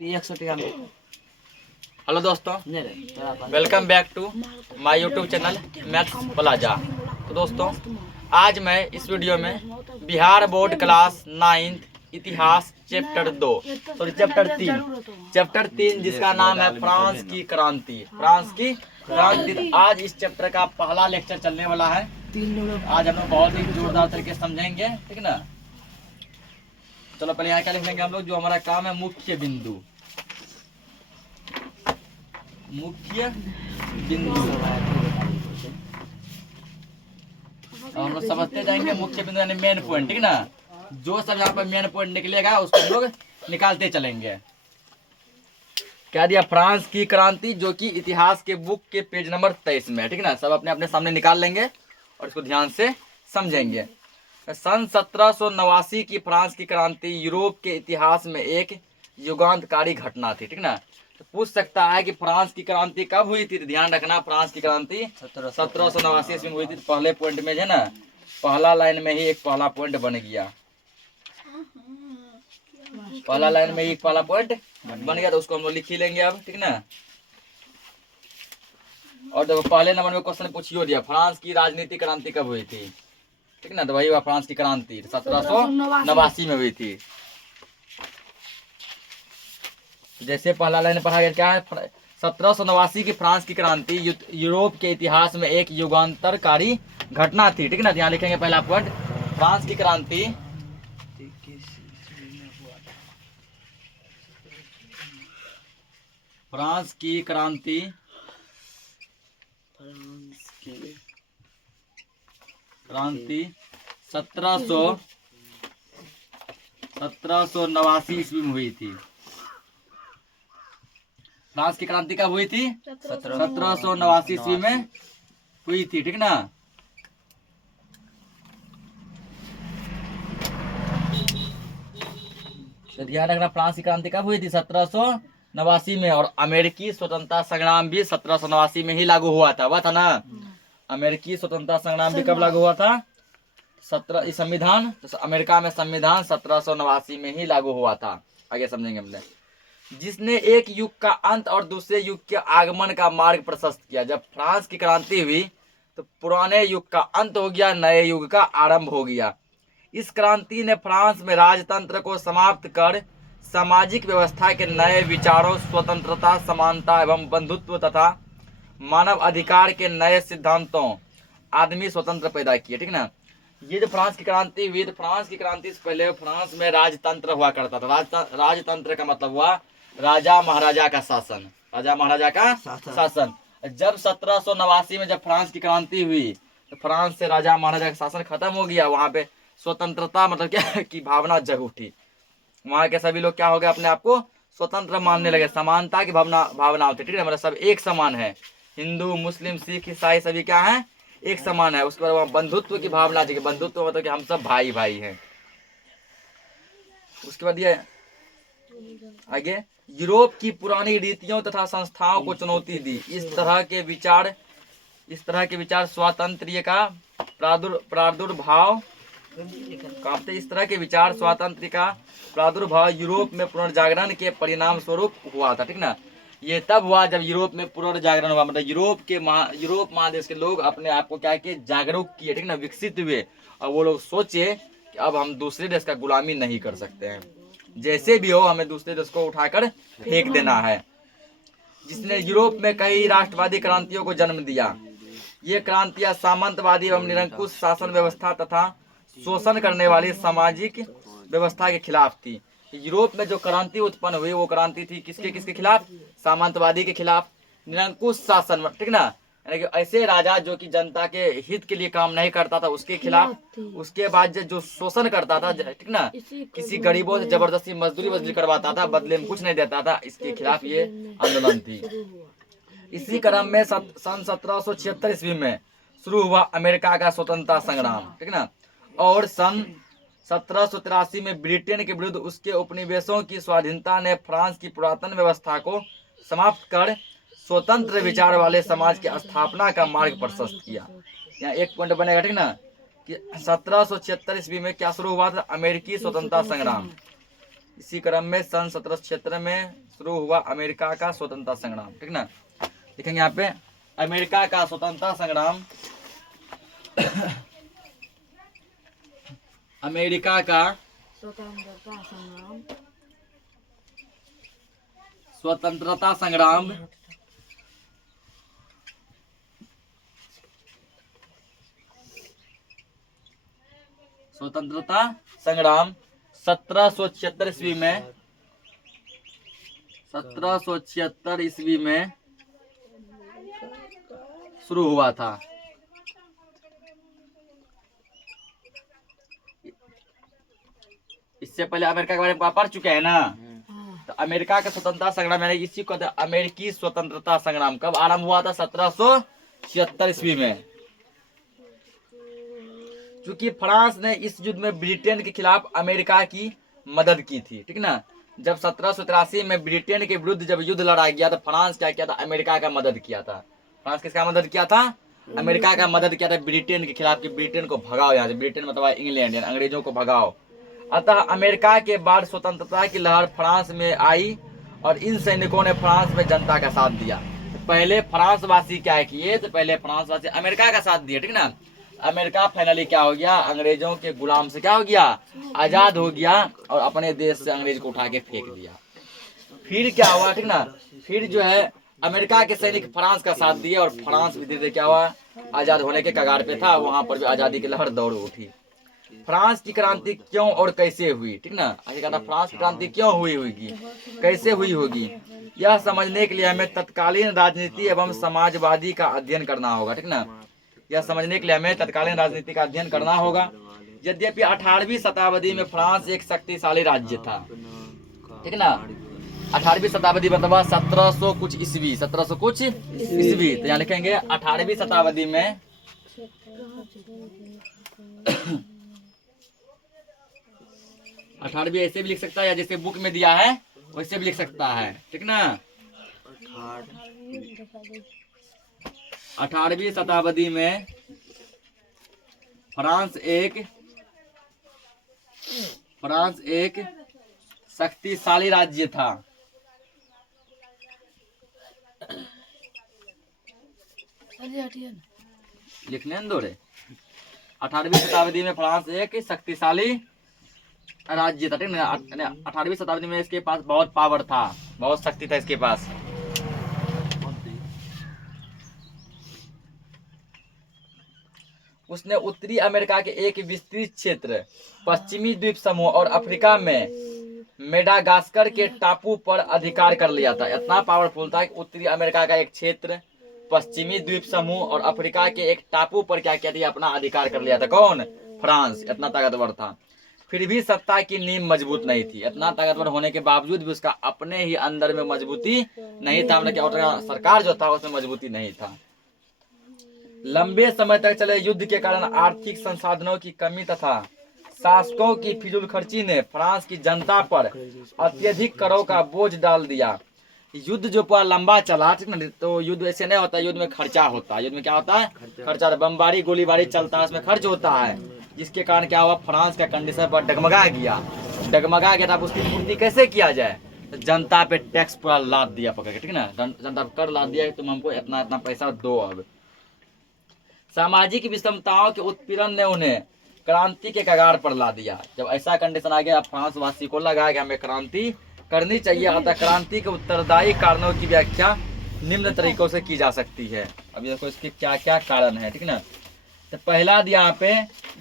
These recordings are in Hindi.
हेलो दोस्तों, welcome back to my YouTube channel maths plaza. तो दोस्तों, आज मैं इस वीडियो में बिहार बोर्ड क्लास 9th इतिहास चैप्टर 2 सॉरी चैप्टर 3 जिसका नाम है फ्रांस की क्रांति। आज इस चैप्टर का पहला लेक्चर चलने वाला है। आज हम लोग बहुत ही जोरदार तरीके से समझेंगे, ठीक है ना। चलो पहले यहाँ क्या लिख लेंगे हम लोग, जो हमारा काम है मुख्य बिंदु। हम लोग समझते जाएंगे मुख्य बिंदु यानी मेन पॉइंट, ठीक है ना। जो सब यहाँ पर मेन पॉइंट निकलेगा उसको हम लोग निकालते चलेंगे। क्या दिया? फ्रांस की क्रांति, जो कि इतिहास के बुक के पेज नंबर 23 में है, ठीक है ना। सब अपने अपने सामने निकाल लेंगे और इसको ध्यान से समझेंगे। सन 1789 की फ्रांस की क्रांति यूरोप के इतिहास में एक युगांतकारी घटना थी, ठीक ना। तो पूछ सकता है कि फ्रांस की क्रांति कब हुई थी। तो ध्यान रखना, फ्रांस की क्रांति 1789 ईस्वी में हुई थी। तो पहले पॉइंट में जो है ना, पहला लाइन में ही एक पहला पॉइंट बन गया। पहला लाइन में ही एक पहला पॉइंट बन गया, तो उसको हम लोग लिख ही लेंगे अब, ठीक ना। और देखो पहले नंबर में क्वेश्चन पूछियो दिया, फ्रांस की राजनीतिक क्रांति कब हुई थी, ठीक ना। तो वही हुआ फ्रांस की क्रांति 1789 में हुई थी। जैसे पहला लाइन पढ़ा गया, क्या है? 1789 की फ्रांस की क्रांति यूरोप के इतिहास में एक युगांतरकारी घटना थी, ठीक ना। यहाँ लिखेंगे पहला पॉइंट, फ्रांस की क्रांति फ्रांस की क्रांति 1789 ईस्वी में हुई थी। फ्रांस की क्रांति कब हुई थी? 1789 ईस्वी में हुई थी, ठीक ना। तो ध्यान रखना, फ्रांस की क्रांति कब हुई थी? 1789 में। और अमेरिकी स्वतंत्रता संग्राम भी 1789 में ही लागू हुआ था ना। अमेरिकी स्वतंत्रता संग्राम भी कब लागू हुआ था? संविधान, तो अमेरिका में संविधान 1789 में ही लागू हुआ था। आगे समझेंगे हमने। जिसने एक युग का अंत और दूसरे युग के आगमन का मार्ग प्रशस्त किया। जब फ्रांस की क्रांति हुई तो पुराने युग का अंत हो गया, नए युग का आरंभ हो गया। इस क्रांति ने फ्रांस में राजतंत्र को समाप्त कर सामाजिक व्यवस्था के नए विचारों, स्वतंत्रता, समानता एवं बंधुत्व तथा मानव अधिकार के नए सिद्धांतों, आदमी स्वतंत्र पैदा किए, ठीक ना। ये जो फ्रांस की क्रांति हुई, तो फ्रांस की क्रांति से पहले फ्रांस में राजतंत्र हुआ करता था। राजतंत्र का मतलब हुआ राजा महाराजा का शासन। राजा महाराजा का शासन। जब 1789 में जब फ्रांस की क्रांति हुई तो फ्रांस से राजा महाराजा का शासन खत्म हो गया। वहां पे स्वतंत्रता मतलब क्या की भावना जग उठी। वहां के सभी लोग क्या हो गए, अपने आप को स्वतंत्र मानने लगे। समानता की भावना होती, ठीक है। मतलब सब एक समान है। हिंदू, मुस्लिम, सिख, ईसाई सभी क्या है? एक समान है। उसके बाद वहाँ बंधुत्व की भावना थी। बंधुत्व मतलब कि हम सब भाई भाई हैं। उसके बाद ये आगे, यूरोप की पुरानी रीतियों तथा संस्थाओं को चुनौती दी। इस तरह के विचार स्वातंत्र्य का प्रादुर्भाव यूरोप में पुनर्जागरण के परिणाम स्वरूप हुआ था, ठीक ना। ये तब हुआ जब यूरोप में पुनर्जागरण हुआ। मतलब यूरोप महादेश के लोग अपने आप को क्या किए? जागरूक किए, ठीक ना, विकसित हुए। और वो लोग सोचे कि अब हम दूसरे देश का गुलामी नहीं कर सकते हैं। जैसे भी हो हमें दूसरे देश को उठाकर फेंक देना है। जिसने यूरोप में कई राष्ट्रवादी क्रांतियों को जन्म दिया। ये क्रांतियां सामंतवादी एवं निरंकुश शासन व्यवस्था तथा शोषण करने वाली सामाजिक व्यवस्था के खिलाफ थी। यूरोप में जो क्रांति उत्पन्न हुई वो क्रांति थी किसके खिलाफ? सामंतवादी के खिलाफ, निरंकुश शासन, ठीक ना। यानी कि ऐसे राजा जो कि जनता के हित के लिए काम नहीं करता था उसके खिलाफ। उसके बाद जो शोषण करता था, ठीक ना, किसी गरीबों से जबरदस्ती मजदूरी करवाता था, बदले में कुछ नहीं देता था, इसके खिलाफ ये आंदोलन थी। इसी क्रम में सन 1776 ईस्वी में शुरू हुआ अमेरिका का स्वतंत्रता संग्राम, ठीक ना। और सन 1783 में ब्रिटेन के विरुद्ध उसके उपनिवेशों की स्वाधीनता ने फ्रांस की पुरातन व्यवस्था को समाप्त कर स्वतंत्र विचार वाले समाज की स्थापना का मार्ग प्रशस्त किया। यहाँ एक पॉइंट बनेगा, ठीक ना, कि 1776 ईस्वी में क्या शुरू हुआ था? अमेरिकी स्वतंत्रता संग्राम। इसी क्रम में सन 1776 में शुरू हुआ अमेरिका का स्वतंत्रता संग्राम। ठीक ना, लिखेंगे यहाँ पे अमेरिका का स्वतंत्रता संग्राम। अमेरिका का स्वतंत्रता संग्राम स्वतंत्रता संग्राम 1776 ईस्वी में 1776 ईस्वी में शुरू हुआ था। इससे पहले अमेरिका के बारे में पढ़ चुके हैं ना। तो अमेरिका का स्वतंत्रता संग्राम यानी इसी को अमेरिकी स्वतंत्रता संग्राम कब आरंभ हुआ था? 1776 ईस्वी में। क्योंकि फ्रांस ने इस युद्ध में ब्रिटेन के खिलाफ अमेरिका की मदद की थी। ठीक ना, जब 1783 में ब्रिटेन के विरुद्ध जब युद्ध लड़ा गया तो फ्रांस क्या किया था? अमेरिका का मदद किया था। फ्रांस किसका मदद किया था? अमेरिका का मदद किया था ब्रिटेन के खिलाफ कि ब्रिटेन को भगाओ यहाँ से। ब्रिटेन मतलब इंग्लैंड, यानी अंग्रेजों को भगाओ। अतः अमेरिका के बाद स्वतंत्रता की लहर फ्रांस में आई और इन सैनिकों ने फ्रांस में जनता का साथ दिया। पहले फ्रांस वासी क्या किए? तो पहले फ्रांस वासी अमेरिका का साथ दिए। ठीक ना, अमेरिका फाइनली क्या हो गया? अंग्रेजों के गुलाम से क्या हो गया? आजाद हो गया और अपने देश से अंग्रेज को उठा के फेंक दिया। फिर क्या हुआ? ठीक ना, फिर जो है अमेरिका के सैनिक फ्रांस का साथ दिए और फ्रांस भी धीरे धीरे क्या हुआ? आजाद होने के कगार पे था। वहां पर भी आजादी की लहर दौड़ उठी। फ्रांस की क्रांति क्यों और कैसे हुई? ठीक ना, आगे कहता फ्रांस की क्रांति क्यों हुई होगी, कैसे हुई होगी, यह समझने के लिए हमें तत्कालीन राजनीति एवं समाजवादी का अध्ययन करना होगा। ठीक ना, यह समझने के लिए हमें तत्कालीन राजनीति का अध्ययन करना होगा। यद्यपि 18वीं शताब्दी में फ्रांस एक शक्तिशाली राज्य था। ठीक ना, 18वीं शताब्दी मतलब 1700 कुछ ईस्वी, 1700 कुछ ईस्वी। तो यहाँ लिखेंगे 18वीं शताब्दी में 18वीं ऐसे भी लिख सकता है या जैसे बुक में दिया है वैसे भी लिख सकता है। ठीक ना, 18वीं शताब्दी में फ्रांस एक शक्तिशाली राज्य था। लिखने दो रे। 18वीं शताब्दी में फ्रांस एक शक्तिशाली राज्य था। ठीक ना, 18वीं शताब्दी में इसके पास बहुत पावर था, बहुत शक्ति था इसके पास। उसने उत्तरी अमेरिका के एक विस्तृत क्षेत्र, पश्चिमी द्वीप समूह और अफ्रीका में मेडागास्कर के टापू पर अधिकार कर लिया था। इतना पावरफुल था कि उत्तरी अमेरिका का एक क्षेत्र, पश्चिमी द्वीप समूह और अफ्रीका के एक टापू पर क्या किया था? अपना अधिकार कर लिया था। कौन? फ्रांस। इतना ताकतवर था। फिर भी सत्ता की नींव मजबूत नहीं थी। इतना ताकतवर होने के बावजूद भी उसका अपने ही अंदर में मजबूती नहीं था। मतलब क्या, सरकार जो था उसमें मजबूती नहीं था। लंबे समय तक चले युद्ध के कारण आर्थिक संसाधनों की कमी तथा शासकों की फिजूल खर्ची ने फ्रांस की जनता पर अत्यधिक करों का बोझ डाल दिया। युद्ध जो पूरा लंबा चला, ठीक ना, तो युद्ध ऐसे नहीं होता, युद्ध में खर्चा होता है। युद्ध में क्या होता है? खर्चा। बमबारी गोलीबारी चलता है, उसमें खर्च होता है। जिसके कारण क्या हुआ? फ्रांस का कंडीशन पर डगमगा गया। तो अब उसकी पूर्ति कैसे किया जाए? तो जनता पे टैक्स पूरा लाद दिया पकड़ के। ठीक ना, जनता पे कर लाद दिया कि तुम हमको इतना इतना पैसा दो। अब सामाजिक विषमताओं के उत्पीड़न ने उन्हें क्रांति के कगार पर ला दिया। जब ऐसा कंडीशन आ गया, फ्रांस वासी को लगा कि हमें क्रांति करनी चाहिए। अतः क्रांति के उत्तरदायी कारणों की व्याख्या निम्न तरीकों से की जा सकती है। अभी देखो इसके क्या क्या कारण है। ठीक ना, तो पहला दिया यहाँ पे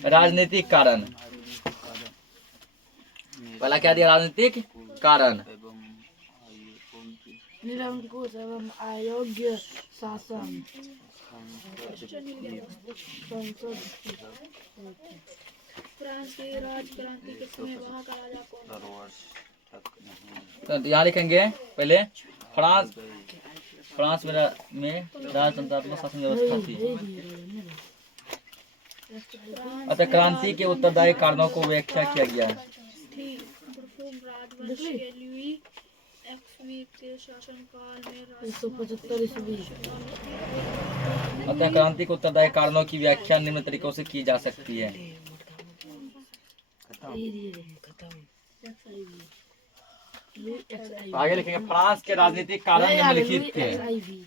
राजनीतिक कारण। पहला क्या दिया? राजनीतिक कारण। निरंकुश एवं अयोग्य शासन। फ्रांस की राज क्रांति के समय वहाँ का राजा कौन था? तो यहाँ लिखेंगे पहले फ्रांस में राजतंत्रात्मक शासन व्यवस्था थी। अतः क्रांति के उत्तरदायी कारणों को व्याख्या किया गया है। के शासनकाल में 175 ईस्वी। अतः क्रांति के उत्तरदायी कारणों की व्याख्या निम्न तरीकों से की जा सकती है। तो आगे लिखेंगे फ्रांस के राजनीतिक कारण निम्नलिखित थे। HIV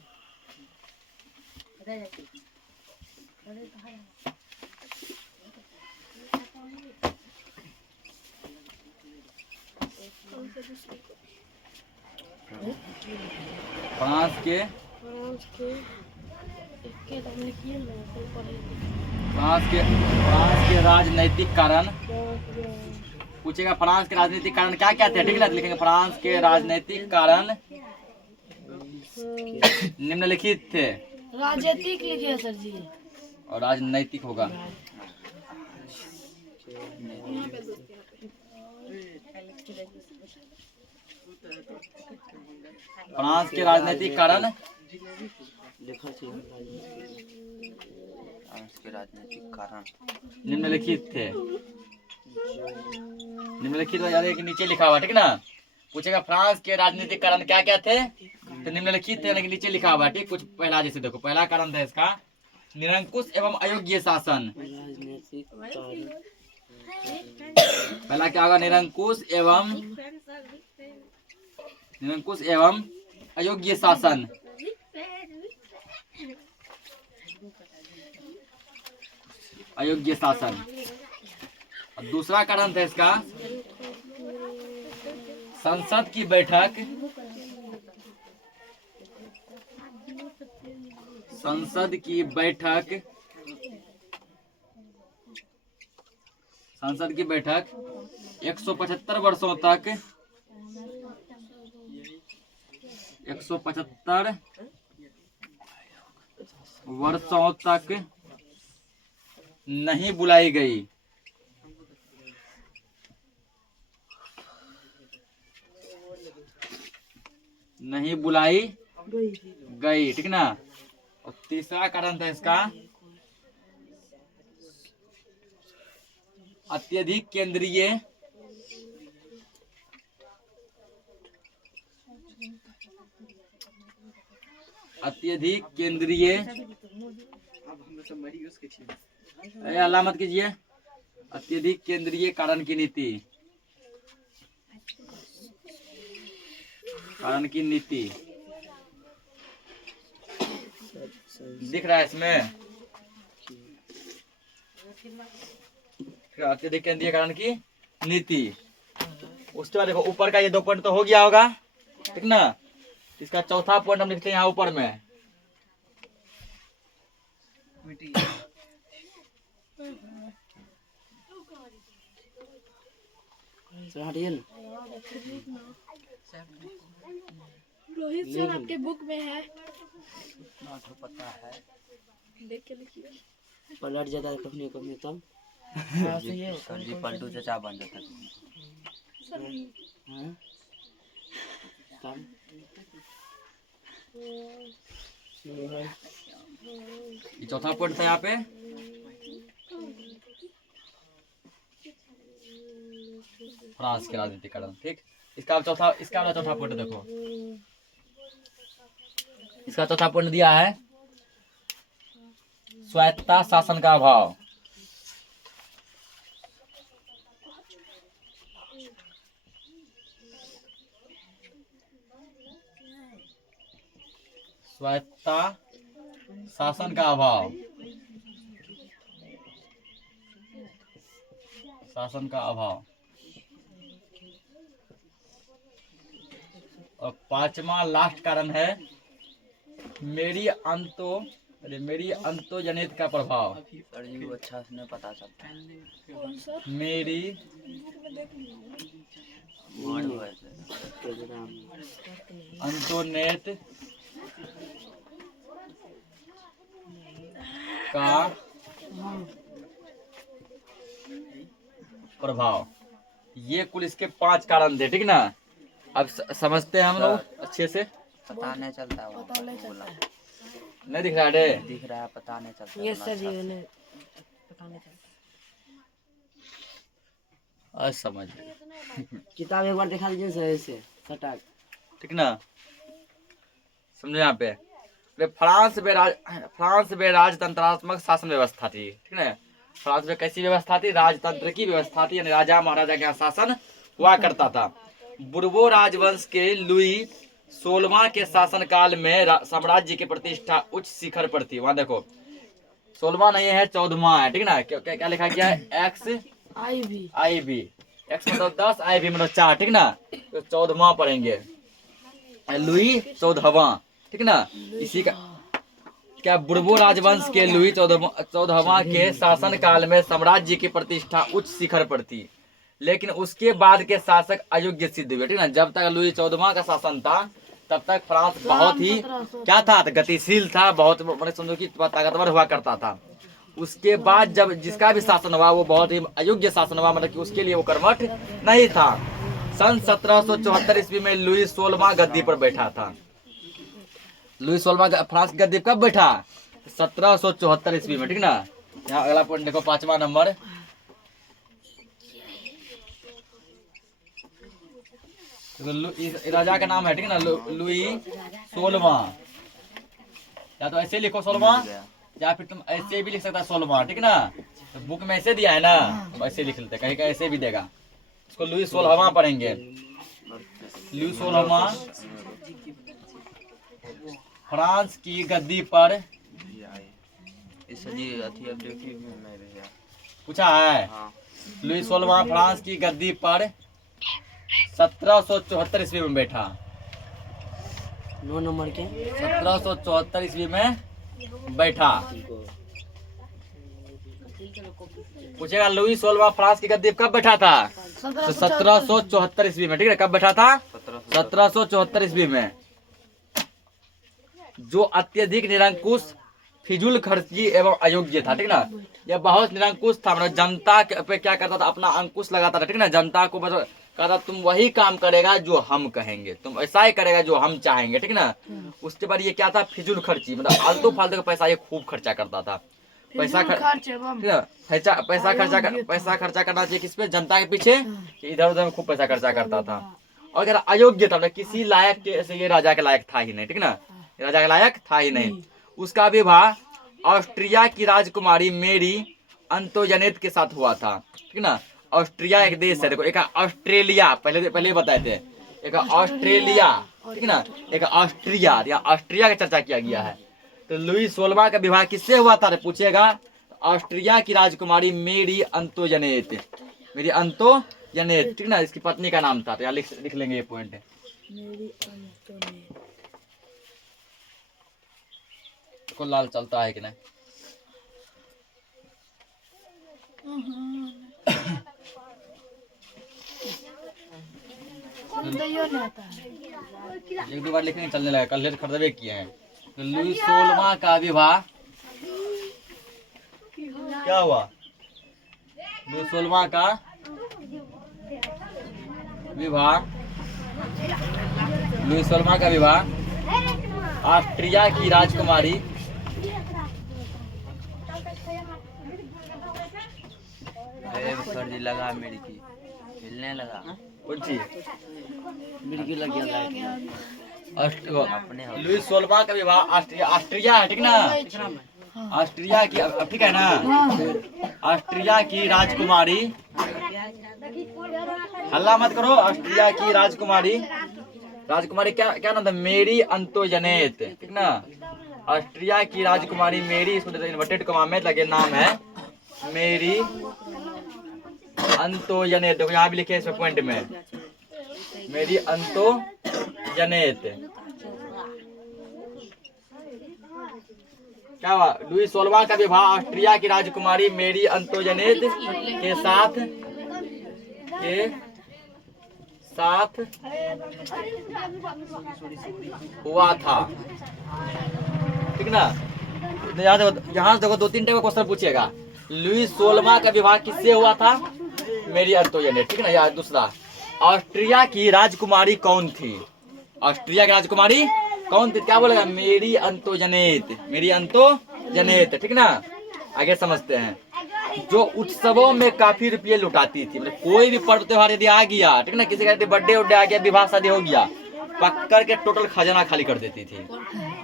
फ्रांस के फ्रांस के लिखिए ना कल पढ़ेंगे। फ्रांस के राजनीतिक कारण पूछेगा। फ्रांस के राजनीतिक कारण क्या क्या थे, ठीक है ना। तो लिखेंगे फ्रांस के राजनीतिक कारण निम्नलिखित थे। राजनीतिक लिखिए सर जी। और राजनैतिक होगा। यहाँ पे दोस्त यहाँ पे फ्रांस के राजनीतिक कारण निम्नलिखित थे। निम्नलिखित यानी कि नीचे लिखा हुआ, ठीक ना। पूछेगा फ्रांस के राजनीतिक कारण क्या क्या थे, तो निम्नलिखित थे यानी कि नीचे लिखा हुआ, ठीक। कुछ पहला जैसे देखो, पहला कारण था इसका निरंकुश एवं अयोग्य शासन। पहला क्या होगा, निरंकुश एवं अयोग्य शासन। अयोग्य शासन। और दूसरा कारण था इसका संसद की बैठक संसद की बैठक 175 वर्षों तक 175 वर्षों तक नहीं बुलाई गई। नहीं बुलाई गई, ठीक ना। और तीसरा कारण था इसका अत्यधिक केंद्रीय अल्लाह मत कीजिए। अत्यधिक केंद्रीय कारण की नीति। दिख रहा है इसमें। अत्यधिक केंद्रीय कारण की नीति। उसके बाद देखो ऊपर का ये 2 पॉइंट तो हो गया होगा, ठीक ना। इसका चौथा पॉइंट हम लिखते हैं यहाँ ऊपर में। रोहित सर आपके बुक में है, पता है देख के लिखिए। पलट जाता है कभी कभी तब सर जी पलटू चचा बन जाता है। हाँ? तब ये चौथा पॉइंट था यहाँ पे। फ्रांस के राजनीतिक कारण, ठीक। इसका चौथा पॉइंट देखो। इसका चौथा पॉइंट दिया है स्वायत्तता शासन का अभाव। स्वायत्तता शासन का अभाव। और पांचवा लास्ट कारण है मेरी अंतोजनित का प्रभाव। सर जी वो अच्छा से नहीं पता चलता है। कौन सर? मेरी वर्ड हुआ है अंतोनेट का प्रभाव। ये कुल इसके 5 कारण थे, ठीक ना। अब समझते हैं हम लोग अच्छे से। पता नहीं चलता है। पता नहीं चलता है। नहीं दिख रहा है रे? दिख रहा है, पता नहीं चलता। ये सर जी उन्हें पता नहीं चलता। आज समझ किताब एक बार दिखा दीजिए सर ऐसे सटाक, ठीक ना। समझे यहाँ पे फ्रांस में राजतंत्रात्मक शासन व्यवस्था थी, ठीक ना। फ्रांस में कैसी व्यवस्था थी? राजतंत्र की व्यवस्था थी, यानी राजा महाराजा के यहाँ शासन हुआ करता था। बुर्बो राजवंश के लुई 16वां के शासनकाल में साम्राज्य की प्रतिष्ठा उच्च शिखर पर थी। वहां देखो 16वां नहीं है 14वां है, ठीक ना। क्या लिखा गया है? एक्स आई बी, एक्स मतलब 10, आई बी मतलब 4, ठीक ना। तो 14वां पढ़ेंगे, लुई 14वां, ठीक ना। इसी का क्या बुर्बो राजवंश के लुई 14वां के शासन काल में साम्राज्य की प्रतिष्ठा उच्च शिखर पर थी, लेकिन उसके बाद के शासक अयोग्य सिद्ध हुए, ठीक ना। जब तक लुई 14वां का शासन था तब तक फ्रांस बहुत ही क्या था, गतिशील था, बहुत बड़े समझो कि ताकतवर हुआ करता था। उसके बाद जब जिसका भी शासन हुआ वो बहुत ही अयोग्य शासन हुआ, मतलब कि उसके लिए वो कर्मठ नहीं था। सन 1774 ईस्वी में लुई 16वां गद्दी पर बैठा था। लुई 16वां फ्रांस गद्दी कब बैठा? 1774 ईस्वी में, ठीक ना। यहाँ अगला पॉइंट देखो, 5वां नंबर। राजा का नाम है, ठीक ना, लुई 16वां। या तो ऐसे लिखो 16वां, या फिर तुम ऐसे भी लिख सकता 16वां, ठीक ना। तो बुक में ऐसे दिया है ना, तो ऐसे लिख लेते, कहीं कहीं ऐसे भी देगा। इसको लुई 16वां पढ़ेंगे। लुई 16वां फ्रांस की गद्दी पर पूछा है। लुई 16वां फ्रांस की गद्दी पर 1774 ईस्वी में बैठा। 9 नंबर के 1774 ईस्वी में बैठा। पूछेगा लुई 16वां फ्रांस की गद्दी कब बैठा था? तो 1774 ईस्वी में, ठीक है। कब बैठा था? 1774 ईस्वी में। जो अत्यधिक निरंकुश, फिजूल खर्ची एवं अयोग्य था, ठीक ना। यह बहुत निरंकुश था, मतलब जनता पे क्या करता था, अपना अंकुश लगाता था, ठीक ना। जनता को कहता तुम वही काम करेगा जो हम कहेंगे, तुम ऐसा ही करेगा जो हम चाहेंगे, ठीक ना। उसके बाद ये क्या था? फिजूल खर्ची, मतलब आलतू फालतू का पैसा ये खूब खर्चा करता था। पैसा खर्चा करना चाहिए किस पे? जनता के पीछे। इधर उधर में खूब पैसा खर्चा करता था। और अगर अयोग्य था, मतलब किसी लायक के से ये राजा के लायक था ही नहीं, ठीक ना। राजा के लायक था ही नहीं। उसका विवाह ऑस्ट्रिया की राजकुमारी मेरी अंतोजनेत के साथ हुआ था, ठीक ना। ऑस्ट्रिया एक देश है, देखो, एक ऑस्ट्रेलिया, पहले बताए थे, एक ऑस्ट्रेलिया, ठीक ना, एक ऑस्ट्रिया, या ऑस्ट्रिया का चर्चा किया गया है। तो लुई 16वां का विवाह किससे हुआ था? पूछेगा। ऑस्ट्रिया की राजकुमारी मेरी अंतोजनेत, मेरी अंतोजनेत, ठीक ना, इसकी पत्नी का नाम था। तो यहाँ लिख लेंगे ये पॉइंट है। को लाल चलता है कि नहीं? एक दो बार लिखने चलने लगा, कल खरीदे किए हैं। तो लुई 16वां का विवाह क्या हुआ? लुई 16वां का विवाह, लुई 16वां का विवाह ऑस्ट्रिया की राजकुमारी सर्दी लगा, मिर्गी हिलने लगा, कौन सी मिर्गी लग गया। लुई 16वां का विवाह ऑस्ट्रिया है, ठीक ना। ऑस्ट्रिया की, ठीक है ना, ऑस्ट्रिया की राजकुमारी, हल्ला मत करो, ऑस्ट्रिया की राजकुमारी क्या नाम था? मेरी अंतोजनेत, ठीक ना। ऑस्ट्रिया की राजकुमारी मेरी, इसको इन्वर्टेड कॉमा में लगे नाम है मेरी अंतोजनेत। देखो यहाँ भी लिखे इस पॉइंट में, मेरी अंतोजनेत। क्या हुआ? लुई 16वां का विवाह ऑस्ट्रिया की राजकुमारी मेरी अंतोजनेत के साथ हुआ था, ठीक ना। यहाँ से देखो 2-3 टाइप का क्वेश्चन पूछेगा। लुई 16वां का विवाह किससे हुआ था? मेरी अंतोजनेत, ठीक ना। या दूसरा, ऑस्ट्रिया की राजकुमारी कौन थी? ऑस्ट्रिया की राजकुमारी कौन थी? क्या बोलेगा? मेरी अंतोजनेत, मेरी अंतोजनेत, ठीक ना। आगे समझते हैं। जो उत्सवों में काफी रुपये लुटाती थी, मतलब कोई भी पर्व त्योहार यदि आ गया, ठीक ना, किसी का बर्थडे उड्डे आ गया, विवाह शादी हो गया, पकड़ के टोटल खजाना खाली कर देती थी,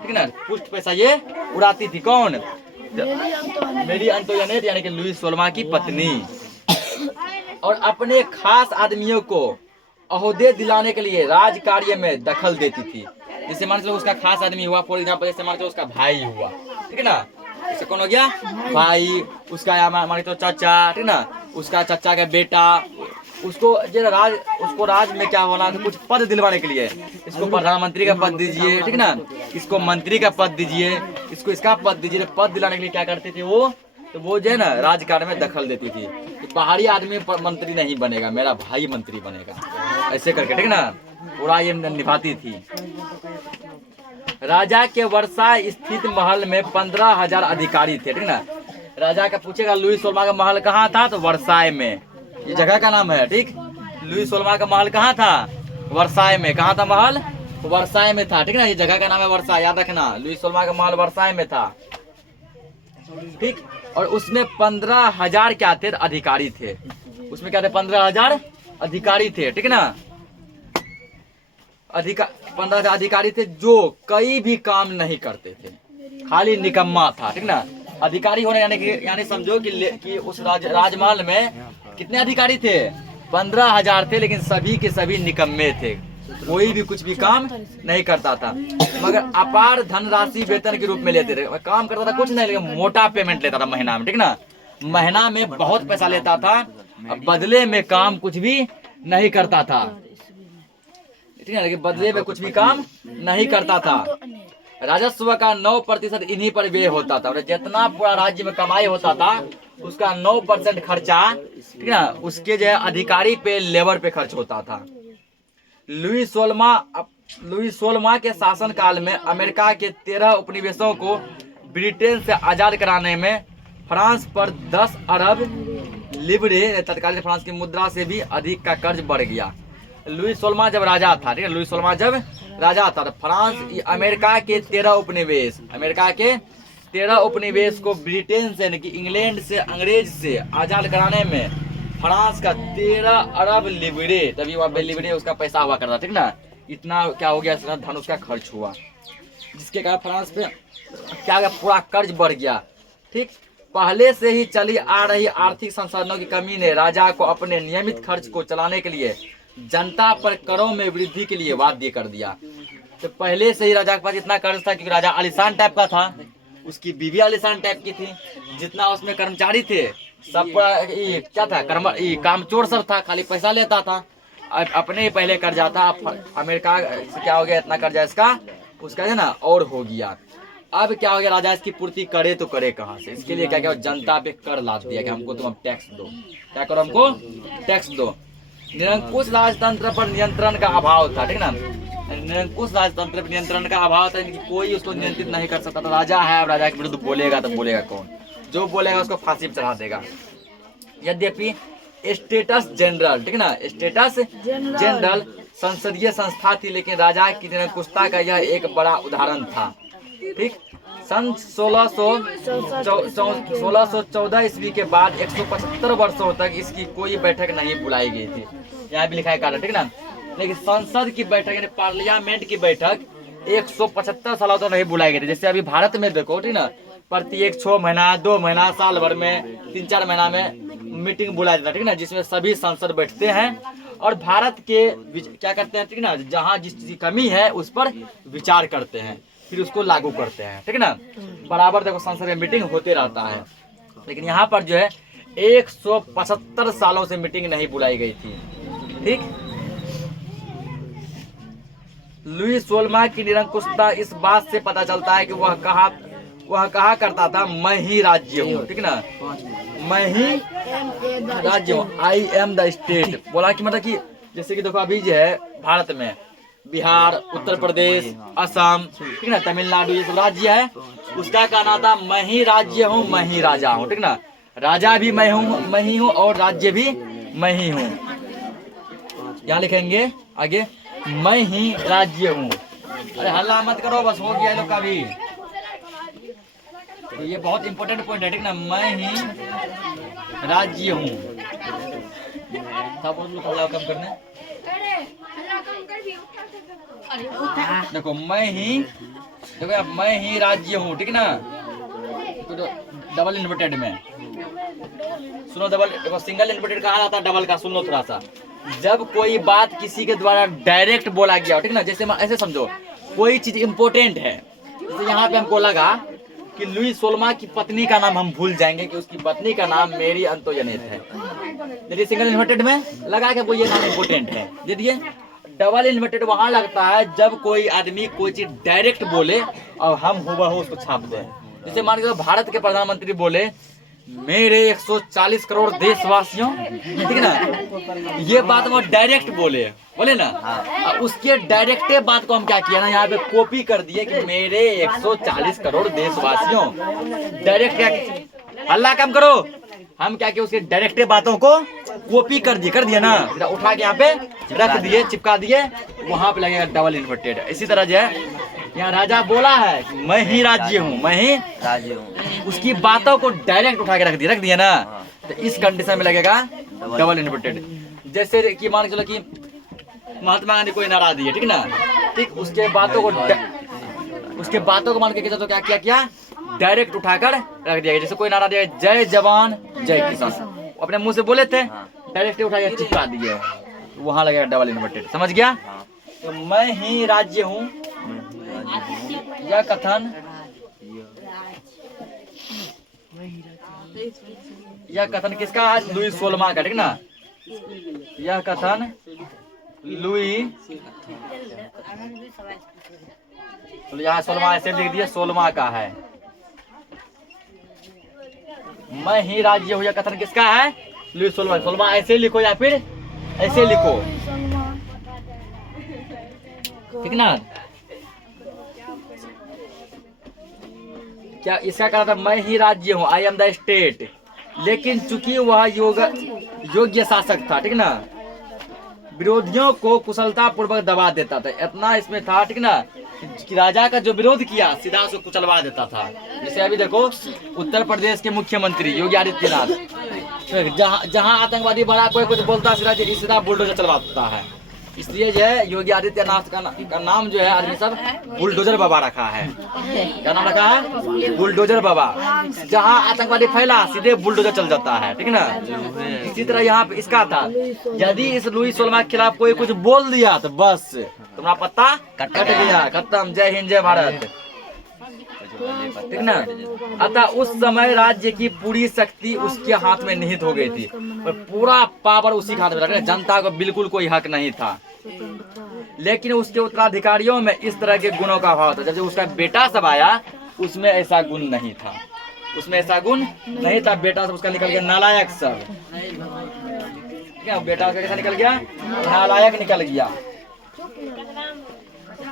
ठीक ना। पुष्ट पैसा ये उड़ाती थी। कौन? मेरी अंतोजनेत, यानी कि लुई 16वां की पत्नी। और अपने खास आदमियों को ओहदे दिलाने के लिए राज कार्य में दखल देती थी। जैसे मान लो उसका खास आदमी हुआ, फॉर एग्जाम्पल जैसे मान लो उसका भाई हुआ, ठीक है ना, जैसे कौन हो गया भाई, उसका मान लो चाचा, ठीक है ना, उसका चाचा का बेटा, उसको राज में क्या होना, तो कुछ पद दिलवाने के लिए इसको प्रधानमंत्री का पद दीजिए, ठीक है ना, इसको मंत्री का पद दीजिए, इसको इसका पद दीजिए, तो पद दिलाने के लिए क्या करते थे वो, तो वो जो है ना राजकार्य में दखल देती थी कि बाहरी आदमी मंत्री नहीं बनेगा, मेरा भाई मंत्री बनेगा, ऐसे करके, ठीक है ना, पूरा ये निभाती थी। राजा के वर्षा स्थित महल में 15,000 अधिकारी थे, ठीक है ना। राजा का पूछेगा लुई सोलमा का महल कहाँ था, तो वर्साय में, ये जगह का नाम है, ठीक। लुई सोलमा का महल कहाँ था, वर्साय में। कहाँ था महल, वर्साय में था, ठीक है ना, ये जगह का नाम है वर्साय, याद रखना, लुई सोलमा का महल वर्साय में था, ठीक। और उसमें 15,000 क्या थे, अधिकारी थे, उसमें क्या थे, 15,000 अधिकारी थे, ठीक है ना। 15,000 अधिकारी थे जो कई भी काम नहीं करते थे, खाली निकम्मा था, ठीक ना। अधिकारी होने यानी समझो कि उस राजमहल में कितने अधिकारी थे, 15,000 थे, लेकिन सभी के सभी निकम्मे थे, कोई भी कुछ भी काम नहीं करता था, मगर अपार धनराशि वेतन के रूप में लेते थे। काम करता था कुछ नहीं, लेकिन मोटा पेमेंट लेता था महीना में, ठीक ना, महीना में बहुत पैसा लेता था, बदले में काम कुछ भी नहीं करता था, ठीक है, लेकिन बदले में कुछ भी काम नहीं करता था। राजस्व का 9% इन्हीं पर व्यय होता था, जितना पूरा राज्य में कमाई होता था उसका 9% खर्चा, ठीक है ना, उसके जो है अधिकारी पे, लेबर पे खर्च होता था। लुई सोलमा के शासनकाल में अमेरिका के 13 उपनिवेशों को ब्रिटेन से आजाद कराने में फ्रांस पर 10 अरब लिबरे, तत्कालीन फ्रांस की मुद्रा से भी अधिक का कर्ज बढ़ गया। लुई सोलमा जब राजा था, ठीक है, लुई सोलमा जब राजा था, तो फ्रांस, अमेरिका के 13 उपनिवेश को ब्रिटेन से, यानी कि इंग्लैंड से, अंग्रेज से आजाद कराने में फ्रांस का 13 अरब लिबरे, तभी वहाँ लिबरे उसका पैसा हुआ करता, ठीक ना, इतना क्या हो गया, इतना धन उसका खर्च हुआ, जिसके कारण फ्रांस पे क्या गया, पूरा कर्ज बढ़ गया, ठीक। पहले से ही चली आ रही आर्थिक संसाधनों की कमी ने राजा को अपने नियमित खर्च को चलाने के लिए जनता पर करों में वृद्धि के लिए बाध्य कर दिया। तो पहले से ही राजा के पास इतना कर्ज था क्योंकि राजा आलिशान टाइप का था, उसकी बीवी आलिशान टाइप की थी, जितना उसमें कर्मचारी थे सब क्या था, कामचोर सब था, खाली पैसा लेता था, अपने ही पहले कर्जा था। अमेरिका से क्या हो गया, इतना कर्जा इसका, उसका है ना और हो गया। अब क्या हो गया, राजा इसकी पूर्ति करे तो करे कहाँ से, इसके लिए क्या क्या जनता पे कर लाद दिया कि हमको तुम अब टैक्स दो, क्या करो, हमको टैक्स दो। निरंकुश राजतंत्र पर नियंत्रण का अभाव था, ठीक ना, निरंकुश राजतंत्र पर नियंत्रण का अभाव था, कोई उसको नियंत्रित नहीं कर सकता था। राजा है, अब राजा के विरुद्ध बोलेगा तो बोलेगा कौन, जो बोलेगा उसको फांसी पर चढ़ा देगा। यद्यपि स्टेटस जनरल, ठीक ना, स्टेटस जनरल संसदीय संस्था थी, लेकिन राजा की निरंकुशता का यह एक बड़ा उदाहरण था, ठीक। सन 1614 ईस्वी के बाद 175 वर्षों तक इसकी कोई बैठक नहीं बुलाई गई थी, यहाँ भी लिखा है कारण, ठीक ना, लेकिन संसद की बैठक यानी पार्लियामेंट की बैठक 175 सालों तक नहीं बुलाई गई थी। जैसे अभी भारत में देखो, ठीक ना, प्रत्येक 6 महीना, 2 महीना, साल भर में 3-4 महीना में मीटिंग बुलाया जाता है, ठीक ना, जिसमें सभी सांसद बैठते हैं और भारत के क्या करते हैं, ठीक ना, जहाँ जिस चीज की कमी है उस पर विचार करते हैं, फिर उसको लागू करते हैं, ठीक है ना। बराबर देखो संसद में मीटिंग होते रहता है, लेकिन यहाँ पर जो है 175 सालों से मीटिंग नहीं बुलाई गई थी, ठीक। लुई सोलमा की निरंकुशता इस बात से पता चलता है कि वह कहा करता था, मैं ही राज्य हूँ, ठीक ना, मैं ही राज्य हूँ, आई एम द स्टेट। बोला कि मतलब कि जैसे कि देखो अभी जो है भारत में बिहार, उत्तर प्रदेश, असम, ठीक ना, तमिलनाडु, ये सब राज्य है, उसका कहना था मैं ही राज्य हूँ, मैं ही राजा हूँ, ठीक ना, राजा भी मैं ही हूँ और राज्य भी मैं ही हूँ। यहाँ लिखेंगे आगे, मैं ही राज्य हूँ। अरे हल्ला मत करो, बस हो गया लोग का भी, तो ये बहुत इंपॉर्टेंट पॉइंट है, ठीक ना, मैं ही राज्य हूँ। कम करने देखो, मैं ही राज्य हूँ, ठीक ना, तो डबल इन्वर्टेड में सुनो, डबल, देखो सिंगल इन्वर्टेड कहा जाता है, डबल का सुन लो थोड़ा सा। जब कोई बात किसी के द्वारा डायरेक्ट बोला गया हो, ठीक ना, जैसे ऐसे समझो कोई चीज इंपॉर्टेंट है, जैसे यहाँ पे हमको लगा कि लुई सोलमा की पत्नी का नाम हम भूल जाएंगे कि उसकी पत्नी का नाम मेरी अंतोजनेत है। यदि सिंगल इन्वर्टेड में लगा कि कोई ये नाम इंपॉर्टेंट है, यदि डबल इन्वर्टेड वहां लगता है जब कोई आदमी कोई चीज डायरेक्ट बोले और हम हुबहू उसको छाप दें। जैसे मान के भारत के प्रधानमंत्री बोले मेरे 140 करोड़ देशवासियों, ठीक ना, ये बात वो डायरेक्ट बोले ना, और उसके डायरेक्टे बात को हम क्या किया ना, यहाँ पे कॉपी कर दिए कि मेरे 140 करोड़ देशवासियों। डायरेक्ट क्या, अल्लाह कम करो, हम क्या किए उसके डायरेक्टे बातों को कॉपी कर दिए ना, उठा के यहाँ पे रख दिए, चिपका दिए, वहां पे लगेगा डबल इन्वर्टेड। इसी तरह जो है यहाँ राजा बोला है मैं ही राज्य हूँ, मैं ही राज्य हूँ, उसकी बातों को डायरेक्ट उठा के रख दिया ना, तो इस कंडीशन में लगेगा डबल इन्वर्टेड। जैसे कि मान के चलो कि महात्मा गांधी कोई नारा दिए, ठीक ना, ठीक, उसके बातों को मान के चलो क्या किया डायरेक्ट उठाकर रख दिया। जैसे कोई नारा दिया जय जवान जय किसान, अपने मुंह से बोले थे, डायरेक्ट उठा के चिपका दिए, वहां लगेगा डबल इन्वर्टेड। समझ गया? तो मैं ही राज्य हूँ, यह कथन किसका है? लुई सोलमा का, ठीक ना, यह कथन लुई, तो यहाँ सोलमा ऐसे लिख दिए, सोलमा का है। मैं ही राज्य हूँ, यह कथन किसका है? लुई सोलमा। सोलमा ऐसे लिखो या फिर ऐसे लिखो, ठीक ना। क्या इसका कहा था मैं ही राज्य हूँ, आई एम द स्टेट, लेकिन चूंकि वह योग्य शासक था, ठीक ना, विरोधियों को कुशलता पूर्वक दबा देता था। इतना इसमें था, ठीक ना, कि राजा का जो विरोध किया सीधा उसको कुचलवा देता था। जैसे अभी देखो उत्तर प्रदेश के मुख्यमंत्री योगी आदित्यनाथ, जहाँ आतंकवादी बड़ा कोई कुछ बोलता है सीधा बुलडोजर चलवाता है। इसलिए जो है योगी आदित्यनाथ का नाम जो है आदमी सब बुलडोजर बाबा रखा है। क्या नाम रखा है? बुलडोजर बाबा। जहाँ आतंकवादी फैला सीधे बुलडोजर चल जाता है, ठीक ना। इसी तरह यहाँ पे इसका था, यदि इस लुई सोलमा के खिलाफ कोई कुछ बोल दिया तो बस तुम्हारा पत्ता कट गया, खत्म। जय हिंद जय भारत, ठीक ना। अतः उस समय राज्य की पूरी शक्ति उसके हाथ में निहित हो गई थी, और पूरा पावर उसी के हाथ में रखा। जनता को बिल्कुल कोई हक नहीं था। लेकिन उसके उत्तराधिकारियों में इस तरह के गुणों का अभाव था। जब उसका बेटा सब आया उसमें ऐसा गुण नहीं था, बेटा सब उसका निकल गया नालायक सब। क्या बेटा उसका कैसा निकल गया? नालायक निकल गया।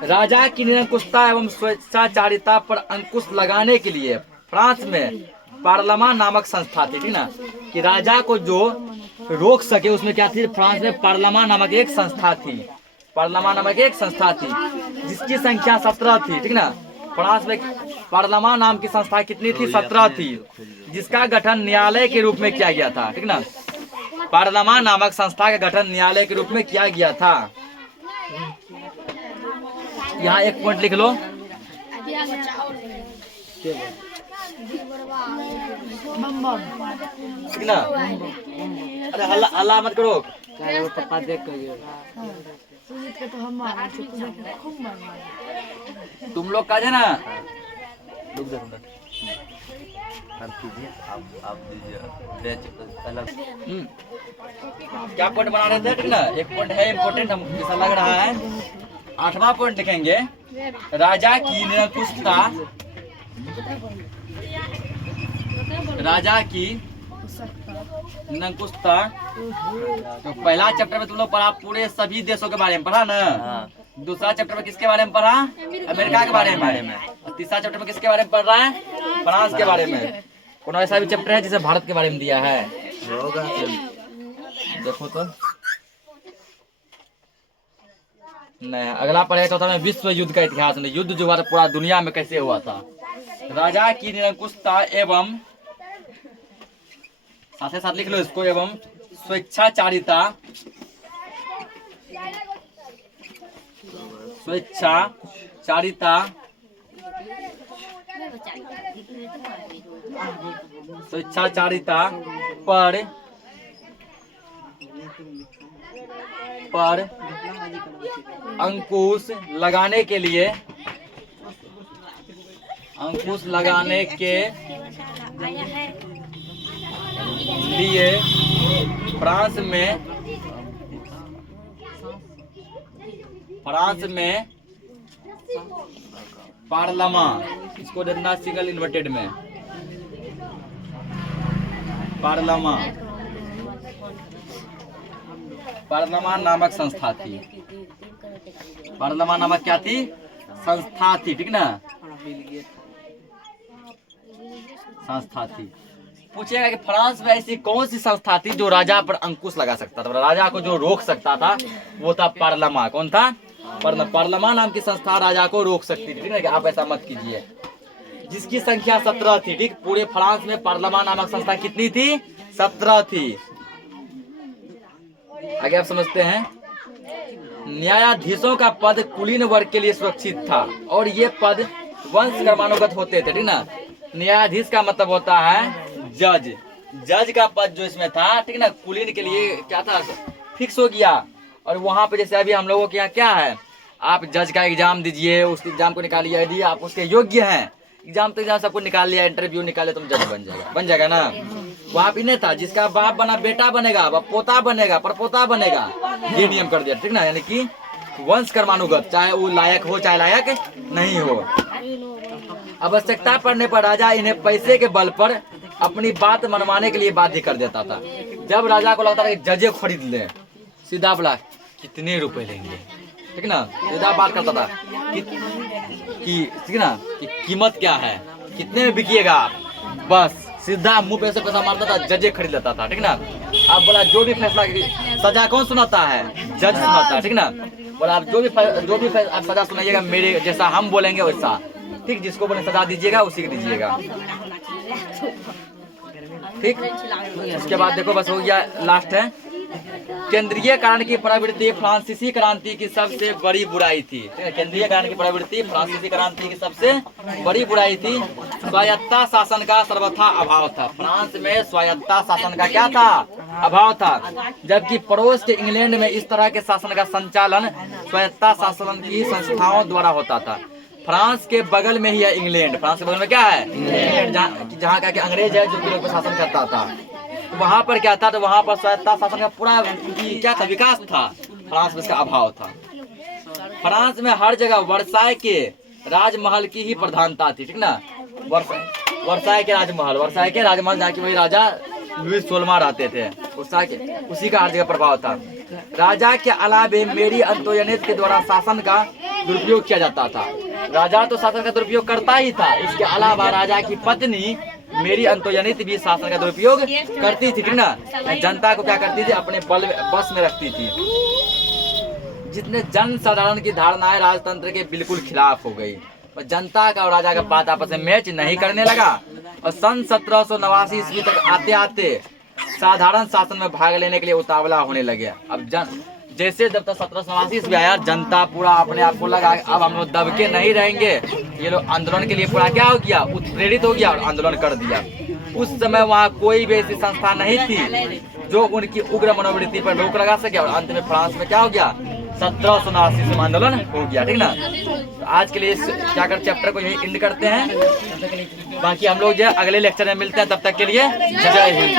राजा की निरंकुशता एवं स्वेच्छाचारिता पर अंकुश लगाने के लिए फ्रांस में पार्लियामेंट नामक संस्था थी, ठीक ना, कि राजा को जो रोक सके उसमें क्या थी? फ्रांस में पार्लियामेंट नामक एक संस्था थी, जिसकी संख्या 17 थी, ठीक ना। फ्रांस में पार्लियामेंट नाम की संस्था कितनी थी? 17 थी, जिसका गठन न्यायालय के रूप में किया गया था, ठीक ना। पार्लियामेंट नामक संस्था का गठन न्यायालय के रूप में किया गया था। यहाँ एक पॉइंट लिख लो, ठीक ना। अरे हल्ला मत करो, पापा देख कर तो हम तुम लोग का है ना। आप दीजिए अलग। क्या पॉइंट बना रहे थे, ठीक ना। एक पॉइंट है इम्पोर्टेंट, हम ऐसा लग रहा है। 8वां पॉइंट लिखेंगे, राजा की निरंकुशता, तो पहला चैप्टर में तुम लोग पढ़ा पूरे सभी देशों के बारे में पढ़ा ना। दूसरा चैप्टर में किसके बारे में पढ़ा? अमेरिका के बारे में। और तीसरा चैप्टर में किसके बारे में पढ़ रहा है? फ्रांस के बारे में। कौन ऐसा भी चैप्टर है जिसे भारत के बारे में दिया है? देखो तो नहीं। अगला पढ़े चौथा में विश्व युद्ध का इतिहास में, युद्ध जो हुआ था पूरा दुनिया में कैसे हुआ था। राजा की निरंकुशता एवं साथ लिख लो इसको, एवं स्वेच्छाचारिता स्वेच्छाचारिता पर अंकुश लगाने के लिए फ्रांस में पार्लमा, इसको देखना सिंगल इन्वर्टेड में, पार्लमा नामक संस्था थी। पार्लमा नामक क्या थी? संस्था थी, ठीक ना, संस्था थी। पूछेगा कि फ्रांस में ऐसी कौन सी संस्था थी जो राजा पर अंकुश लगा सकता था, राजा को जो रोक सकता था, वो था पार्लमा। कौन था? पार्लमा नाम की संस्था राजा को रोक सकती थी, ठीक है, कि आप ऐसा मत कीजिए। जिसकी संख्या 17 थी, ठीक। पूरे फ्रांस में पार्लमा नामक संस्था कितनी थी? 17 थी। आगे आप समझते हैं। न्यायाधीशों का पद कुलीन वर्ग के लिए सुरक्षित था और ये पद वंश क्रमानुगत होते थे, ठीक ना। न्यायाधीश का मतलब होता है जज। जज का पद जो इसमें था, ठीक ना, कुलीन के लिए क्या था? फिक्स हो गया। और वहां पे जैसे अभी हम लोगों के यहाँ क्या है, आप जज का एग्जाम दीजिए, उस एग्जाम को निकालिए, यदि आप उसके योग्य हैं, एग्जाम तो एग्जाम सबको निकाल लिया, इंटरव्यू निकाले, तुम जज बन जाएगा ना। वहाँ पे नहीं था, जिसका बाप बना बेटा बनेगा, पोता बनेगा, परपोता बनेगा, ये नियम कर दिया, ठीक ना। यानी कि वंश कर्मानुगत, चाहे वो लायक हो चाहे लायक नहीं हो। आवश्यकता पड़ने पर राजा इन्हें पैसे के बल पर अपनी बात मनवाने के लिए बाध्य कर देता था। जब राजा को लगता था कि जजे खरीद ले, सीधा बोला कितने रुपए लेंगे, ठीक ना, सीधा बात करता था कि ठीक ना, कि कीमत क्या है, कितने में बिकिएगा आप, बस सीधा मुंह पे से पैसा मारता था, जजे खरीद लेता था, ठीक ना। अब बोला जो भी फैसला, सजा कौन सुनाता है? जज सुनाता है, ठीक ना। बोला आप जो भी आप सजा सुनाइएगा, मेरे जैसा हम बोलेंगे वैसा, ठीक। जिसको बोले सजा दीजिएगा उसी को दीजिएगा, ठीक। इसके बाद देखो, बस हो गया, लास्ट है। केंद्रीय कारण की प्रवृत्ति फ्रांसीसी क्रांति की सबसे बड़ी बुराई थी। केंद्रीय कारण की प्रवृत्ति फ्रांसीसी क्रांति की सबसे बड़ी बुराई थी। स्वायत्ता शासन का सर्वथा अभाव था। फ्रांस में स्वायत्ता शासन का क्या था? अभाव था। जबकि पड़ोस के इंग्लैंड में इस तरह के शासन का संचालन स्वायत्ता शासन की संस्थाओं द्वारा होता था। फ्रांस के बगल में ही है इंग्लैंड। फ्रांस के बगल में क्या है? इंग्लैंड, जहाँ का अंग्रेज है जो कि लोग पर शासन करता था। वहाँ पर क्या था? तो वहाँ पर स्वायत्ता शासन का पूरा क्या था? विकास था। फ्रांस में इसका अभाव था। फ्रांस में हर जगह वर्साय के राजमहल की ही प्रधानता थी, ठीक ना। वर्साय के राजमहल जहाँ की वही राजा लुईस 16वां रहते थे, उसी का हर जगह प्रभाव था। राजा के अलावे मेरी अंतोनियत के द्वारा शासन का दुरुपयोग किया जाता था। राजा तो शासन का दुरुपयोग करता ही था, इसके अलावा राजा की पत्नी मेरी अंतोनियत भी शासन का दुरुपयोग करती थी, ठीक ना। जनता को क्या करती थी? अपने बस में रखती थी। जितने जन साधारण की धारणाएं राजतंत्र के बिल्कुल खिलाफ हो गई। जनता का और राजा का बात आपस में मैच नहीं करने लगा और सन 1789 ईस्वी तक आते आते साधारण शासन में भाग लेने के लिए उतावला होने लगे। अब जैसे जब तक 1789 ईस्वी आया, जनता पूरा अपने आप को लगा अब हम लोग दब के नहीं रहेंगे। ये लोग आंदोलन के लिए पूरा क्या हो गया? उत्प्रेरित हो गया और आंदोलन कर दिया। उस समय वहाँ कोई भी ऐसी संस्था नहीं थी जो उनकी उग्र मनोवृत्ति पर रोक लगा सके और अंत में फ्रांस में क्या हो गया? 1789 में आंदोलन हो गया, ठीक ना। आज के लिए क्या कर चैप्टर को यही एंड करते हैं। बाकी हम लोग जो अगले लेक्चर में मिलते हैं, तब तक के लिए जय हिंद।